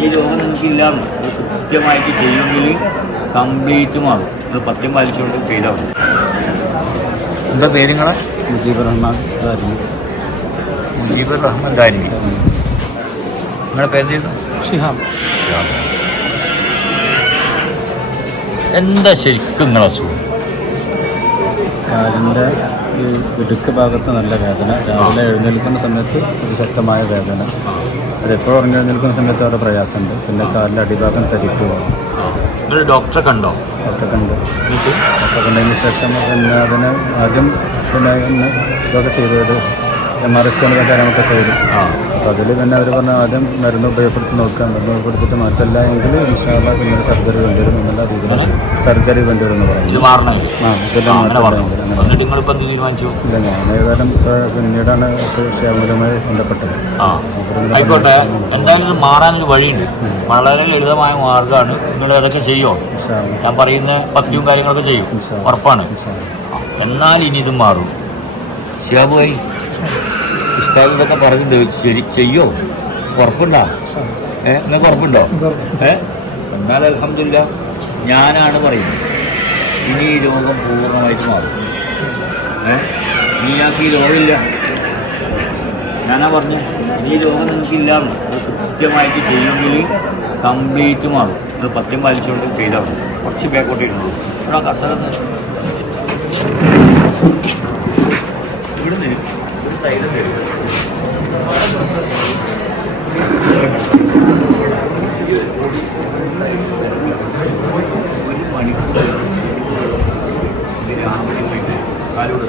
ഈ രോഗം നിങ്ങൾക്കില്ല അത് കൃത്യമായിട്ട് ചെയ്യുമെങ്കിൽ കംപ്ലീറ്റ് മാറും അത് പത്യം പാലിച്ചുകൊണ്ട് ചെയ്താൽ മതി. എന്താ പേര് നിങ്ങളെ? മുജീബ് റഹ്മാൻ ദാരി മുജീബ് റഹ്മാൻ ദാരി നിങ്ങളെ പേര് ചെയ്തു ഷിഹാബ്. എന്താ ശരിക്കും നിങ്ങളെ അസുഖം? കാലിന്റെ ഈ ഇടുക്ക് ഭാഗത്ത് നല്ല വേദന. രാവിലെ എഴുന്നേൽക്കുന്ന സമയത്ത് ഒരു ശക്തമായ വേദന. അതെപ്പോൾ ഉറങ്ങി നിൽക്കുന്ന സമയത്ത് അവിടെ പ്രയാസമുണ്ട്. പിന്നെ കാലിന്റെ അടിഭാഗം പോകും ഡോക്ടറെ കണ്ടോ? ഡോക്ടറെ കണ്ട്. ഡോക്ടറെ കണ്ടതിന് ശേഷം പിന്നെ അതിന് ആദ്യം പിന്നെ ഇതൊക്കെ ചെയ്തത് എം ആർ ഐ കൊണ്ട് കാര്യങ്ങളൊക്കെ ചെയ്തു. ആ. അപ്പോൾ അതിൽ പിന്നെ അവർ പറഞ്ഞ ആദ്യം മരുന്ന് ഉപയോഗപ്പെടുത്തി നോക്കുക. മരുന്ന് ഉപയോഗപ്പെടുത്തിയിട്ട് മാറ്റമില്ല എങ്കിൽ ഇൻഷാല്ല പിന്നെ സർജറി വേണ്ടിവരും എന്നുള്ള രീതിയിൽ സർജറി വേണ്ടിവരും എന്ന് പറഞ്ഞു ആ ഇതെല്ലാം ഇല്ല ഞാൻ ഏതായാലും ഇപ്പോൾ പിന്നീടാണ് ശ്യാമലമായി ബന്ധപ്പെട്ടത്. ആയിക്കോട്ടെ. എന്തായാലും ഇത് മാറാനൊരു വഴിയുണ്ട്. വളരെ ലളിതമായ മാർഗമാണ് നിങ്ങൾ അതൊക്കെ ചെയ്യോ ഞാൻ പറയുന്ന പത്തിയും കാര്യങ്ങളൊക്കെ ചെയ്യും. ഉറപ്പാണ്. എന്നാൽ ഇനി ഇത് മാറും. ഷിയാബുമായി ഇഷ്ടം എന്നൊക്കെ പറഞ്ഞിട്ടുണ്ട് ശരി ചെയ്യോ? ഉറപ്പുണ്ടോ? ഏ നിങ്ങൾക്ക് ഉറപ്പുണ്ടോ? ഏ? എന്നാൽ അലഹമില്ല ഞാനാണ് പറയുന്നത്. ഇനി ഈ രോഗം പൂർണമായിട്ട് മാറും. ഏ? ഇനി ഞങ്ങൾക്ക് ഈ രോഗമില്ല ഞാനാ പറഞ്ഞു ഇനി ഈ രോഗം നിങ്ങൾക്കില്ല കൃത്യമായിട്ട് ചെയ്യുമെങ്കിൽ കംപ്ലീറ്റ് മാറും. അത് പത്യം പാലിച്ചുകൊണ്ട് ചെയ്താൽ മതി. കുറച്ച് ബാക്കോട്ടേ ഇരുന്നു അവിടെ കസര രാവിലെ പോയിട്ട് കാലോട്